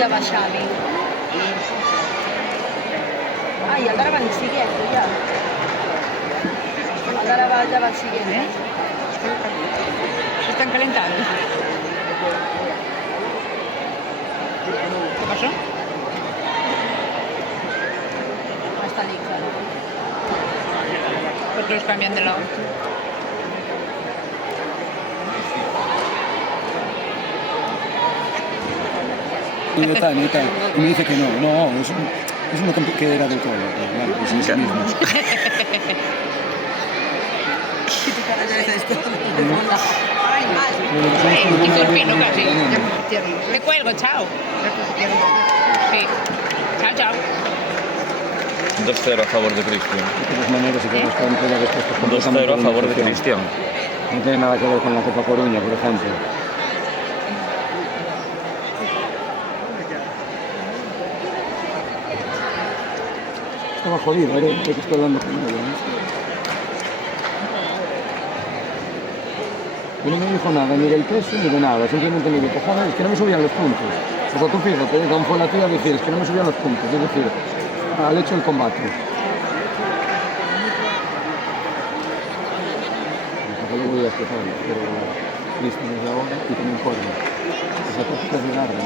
ja baixavi. Ai, el d'ara va el siguiente, ja. El d'ara va ja va el siguiente. Se están calentando. ¿Qué pasó? Està líquid. Porque los cambian de lado. No tal. Y me dice que no, es uno que era del todo, claro, pues es el mismo. Quito el pino casi. Te cuelgo, chao. Sí. Chao. 2-0 a favor de Cristian. De todas maneras, si te das cuenta, la respuesta es 2-0 a favor de Cristian. No tiene nada que ver con la Copa Coruña, por ejemplo. Estaba jodido, ¿eh? Que estoy hablando con ella, ¿no? Y no me dijo nada, ni del peso ni de nada, simplemente me dijo, joder, es que no me subían los puntos. O sea, tú fíjate, tan fue la tía a decir, es que no me subían los puntos, es decir, al hecho del combate. No lo voy a explicar, pero Cristian es la hora y que me informe. Esa táctica es de larga,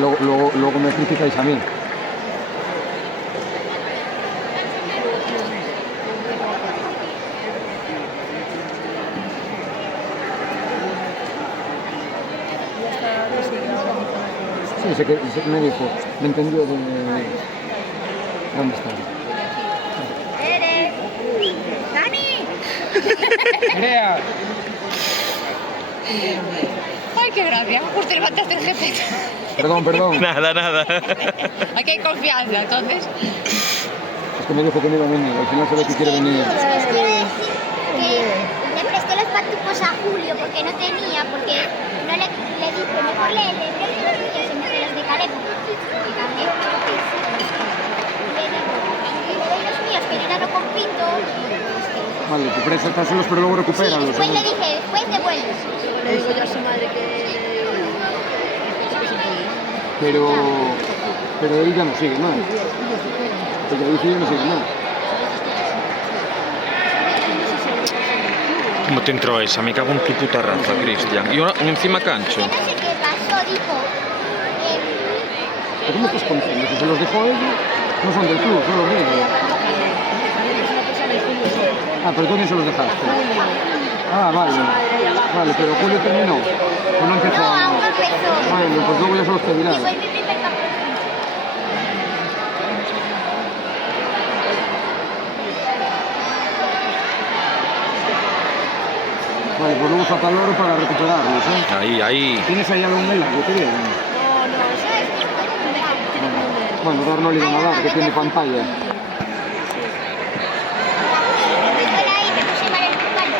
¿no? Luego me criticáis a mí. Sí, sé que me dijo, me entendió de dónde estaba. Dani! ¡Crea! Ay, qué gracia. Justo levantaste el jefe. Perdón. Nada. Aquí hay confianza, entonces. Es que me dijo que no iba a venir, al final se ve que quiere venir. Quiero decir que le presté los pantufos a Julio porque no tenía, porque no le dije, mejor le presto los míos en vez de los de Caleb. Y también le digo, y le doy los míos que yo ya no compito. Vale, tú préstatelos pero luego Sí, recupéralos. después le dije, después devuelves. Le digo yo a su madre que Pero él ya no sigue más. Porque ahí sí ya no sigue más. ¿Cómo te entró esa? Me cago en tu puta raza, Cristian. Y ahora encima cancho. Que no sé qué pasó, dijo. ¿Pero cómo estás contando? Si se los dejó ella, no son del club, son los míos. Ah, pero tú ni se los dejaste. Ah, vale. Vale, pero Julio terminó. ¿O no empezó? No, aún no empezó. Bueno, pues luego ya se los pedirás. Y fue mi primer campeón. Vale, pues luego saca el oro para recuperarlos, ¿eh? Ahí. ¿Tienes ahí algún mail? Yo te digo. Bueno, dar no le iban a dar, que tiene pantalla. Espera ahí, que puse mal el cuadro.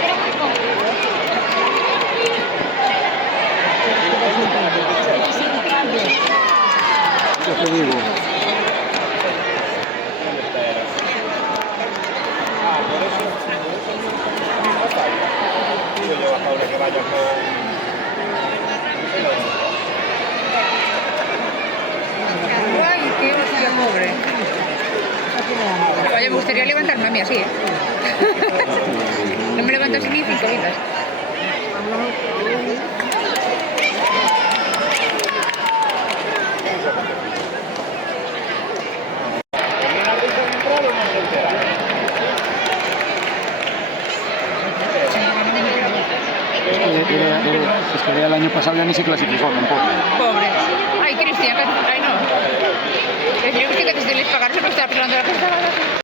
Pero muy poco. Ya te digo. Ay, qué hostia, pobre. Oye, me gustaría levantarme a mí así, ¿eh? No me levanto así ni 5 vidas. Es que el año pasado ya ni se clasificó tampoco. Pobre. Ay, Cristian, ay no. Es que te pagarse por estar pelando la cabeza.